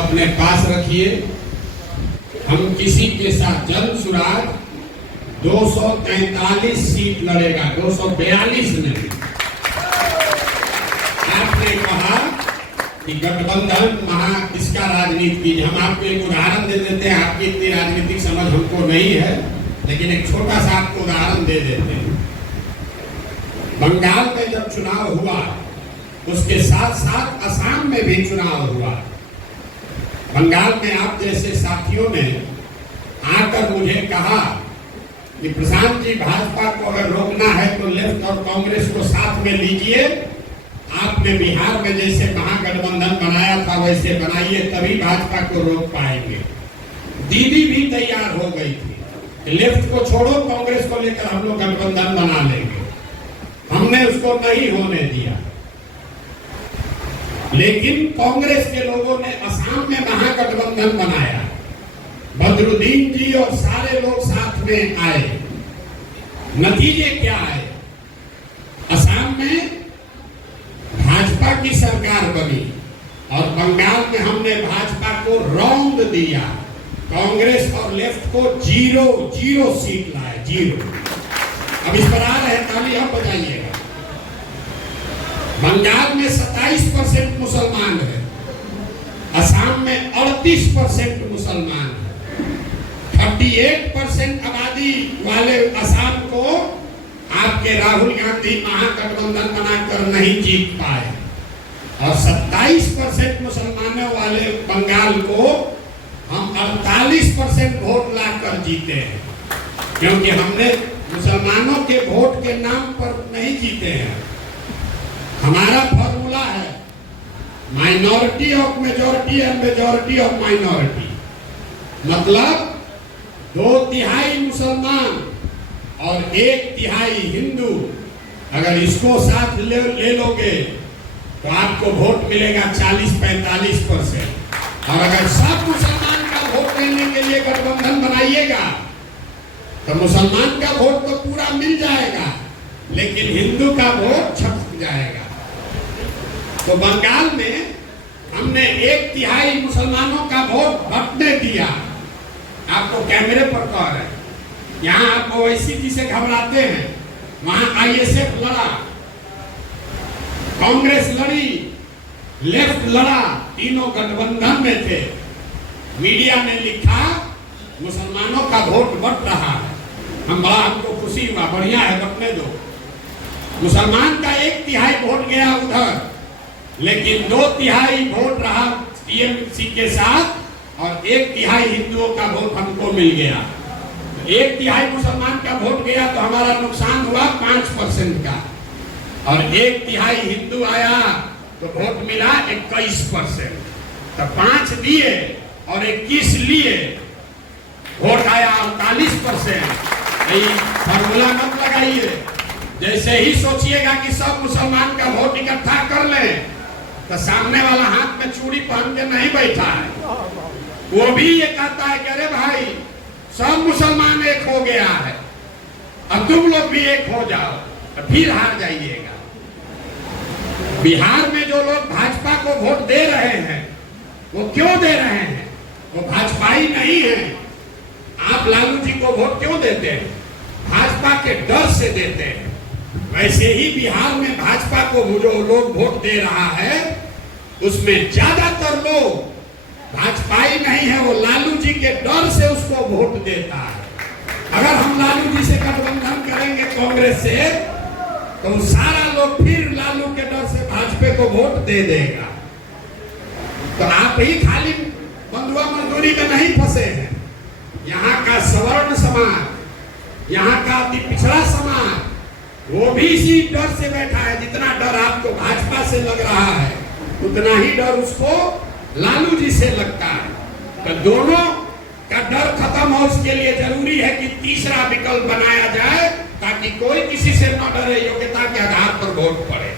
अपने पास रखिए। हम किसी के साथ जन सुराग 243 सीट लड़ेगा, 242 नहीं। आपने कहा कि गठबंधन इसका राजनीति कीजिए। हम आपको एक उदाहरण दे देते हैं, आपकी इतनी राजनीतिक समझ हमको नहीं है, लेकिन एक छोटा सा आपको उदाहरण दे देते हैं। बंगाल में जब चुनाव हुआ, उसके साथ साथ असम में भी चुनाव हुआ। बंगाल में आप जैसे साथियों ने आकर मुझे कहा कि प्रशांत जी, भाजपा को अगर रोकना है तो लेफ्ट और कांग्रेस को साथ में लीजिए। आपने बिहार में जैसे महागठबंधन बनाया था वैसे बनाइए, तभी भाजपा को रोक पाएंगे। दीदी भी तैयार हो गई थी, लेफ्ट को छोड़ो, कांग्रेस को लेकर हम लोग गठबंधन बना लेंगे। हमने उसको नहीं होने दिया, लेकिन कांग्रेस के लोगों ने असम में महागठबंधन बनाया। बदरुद्दीन जी और सारे लोग साथ में आए। नतीजे क्या आए? असम में भाजपा की सरकार बनी और बंगाल में हमने भाजपा को रौंद दिया। कांग्रेस और लेफ्ट को जीरो सीट लाए, जीरो। अब इस पर आ रहे हैं, ताली आप बजाइएगा। बंगाल में 27% मुसलमान है, असम में 38% मुसलमान है। 38% आबादी वाले असम को आपके राहुल गांधी महागठबंधन बनाकर नहीं जीत पाए, और 27% मुसलमानों वाले बंगाल को हम 48% वोट लाकर जीते हैं। क्योंकि हमने मुसलमानों के वोट के नाम पर नहीं जीते हैं। हमारा फॉर्मूला है minority of majority and majority of minority. मतलब 2/3 मुसलमान और 1/3 हिंदू, अगर इसको साथ ले लोगे तो आपको वोट मिलेगा 40-45%। और अगर सब मुसलमान का वोट लेने के लिए गठबंधन बनाइएगा तो मुसलमान का वोट तो पूरा मिल जाएगा, लेकिन हिंदू का वोट छप जाएगा। तो बंगाल में हमने 1/3 मुसलमानों का वोट बंटने दिया। आपको कैमरे पर कह रहे हैं, यहाँ आप ओवैसी जी से घबराते हैं, वहां आईएसएफ लड़ा, कांग्रेस लड़ी, लेफ्ट लड़ा, तीनों गठबंधन में थे। मीडिया ने लिखा मुसलमानों का वोट बट रहा है। हमको खुशी हुआ, बढ़िया है, बटने दो। मुसलमान का 1/3 वोट गया उधर, लेकिन 2/3 वोट रहा टीएमसी के साथ, और 1/3 हिंदुओं का वोट हमको मिल गया। 1/3 मुसलमान का वोट गया तो हमारा नुकसान हुआ 5% का, और 1/3 हिंदू आया तो वोट मिला 21%। तो 5 दिए और 21 लिए, वोट आया 48%। फॉर्मूला मत लगाइए। जैसे ही सोचिएगा कि सब मुसलमान का वोट इकट्ठा कर लें, तो सामने वाला हाथ में चूड़ी पहन के नहीं बैठा है, वो भी ये कहता है कि अरे भाई सब मुसलमान एक हो गया है, अब तुम लोग भी एक हो जाओ, तो फिर हार जाइएगा। बिहार में जो लोग भाजपा को वोट दे रहे हैं, वो क्यों दे रहे हैं? वो भाजपाई नहीं है। आप लालू जी को वोट क्यों देते हैं? भाजपा के डर से देते हैं। वैसे ही बिहार में भाजपा को जो लोग वोट दे रहा है, उसमें ज्यादातर लोग भाजपाई नहीं है, वो लालू जी के डर से उसको वोट देता है। अगर हम लालू जी से गठबंधन करेंगे कांग्रेस से, तो सारा लोग फिर लालू के डर से भाजपा को वोट दे देगा। तो आप ही खाली बंधुआ मजदूरी में नहीं फंसे हैं। यहाँ का सवर्ण समाज, यहाँ का अति पिछड़ा समाज, वो भी इसी डर से बैठा है। जितना डर आपको भाजपा से लग रहा है, उतना ही डर उसको लालू जी से लगता है। तो दोनों का डर खत्म हो, उसके लिए जरूरी है कि तीसरा विकल्प बनाया जाए, ताकि कोई किसी से न डरे, योग्यता के आधार पर वोट पड़े।